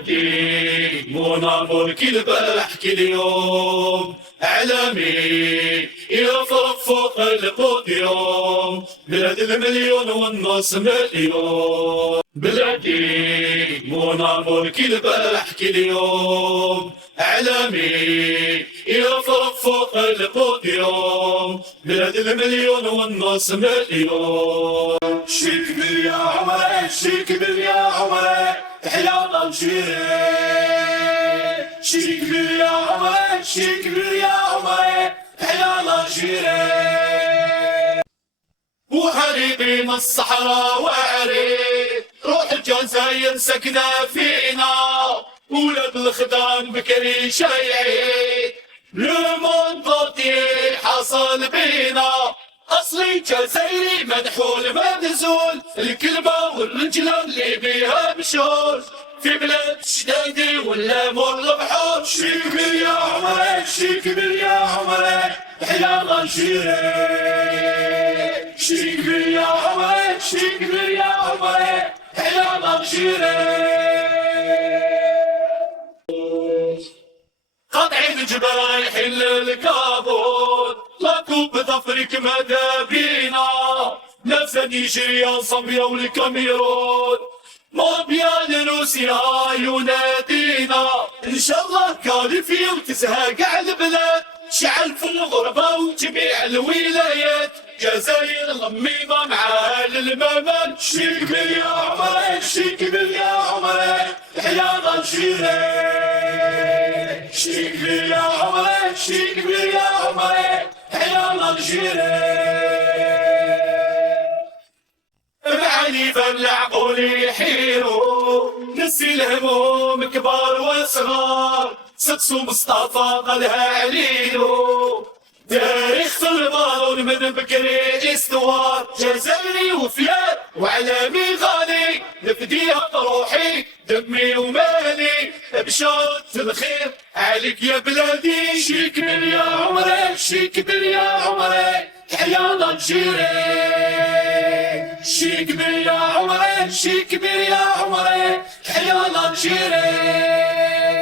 بلادي منامور كل بلح كل يوم اعلامي يرفرف فوق البوديوم بلاد المليون والنص مليون بلادي منامور كل بلح كل يوم اعلامي يرفرف فوق البوديوم بلاد المليون والنص مليون. شكبر يا عمري شكبر يا عمري تحيا الجيري. شكبر يا عمري شكبر يا عمري تحيا الجيري. وحريبي من الصحراء وعريب روح الجزاير سكنة فينا ولد الخدان بكري شيعي المنطقي حصل بينا اصلي جزايري مدحول مبذول الكلمة والرجلة اللي بيها مشهور في بلاد شدايدي ولا مر بحور. شكبر يا عمري شكبر يا عمري تحيا الجيري. شكبر يا عمري شكبر يا عمري تحيا الجيري. قطع الجبال يحل الكابون لكم بظفرك مدى بينا نفسا نيجيريا صامبيا والكاميرون موبيا روسيا ينادينا ان شاء الله كاليفيا وتزهق على البلاد شعل في الغربة وجميع الولايات جزاير ضميمة معاها للممال. شكبر يا عمري شكبر يا عمري تحيا الجيري. شكبر يا عمري شكبر يا عمري تحيا الجيري. معاني فالعقول يحيروا نسي الهموم كبار وصغار سدسو مصطفى قالها عليلو تاريخ في البالون من بكري استوار جزائري وفيار وعلامي غالي نفديها بروحي دمي ومالي بشارة الخير عليك يا بلادي. شكبر يا عمري شكبر يا عمري تحيا الجيري. شكبر يا عمري شكبر يا عمري تحيا الجيري.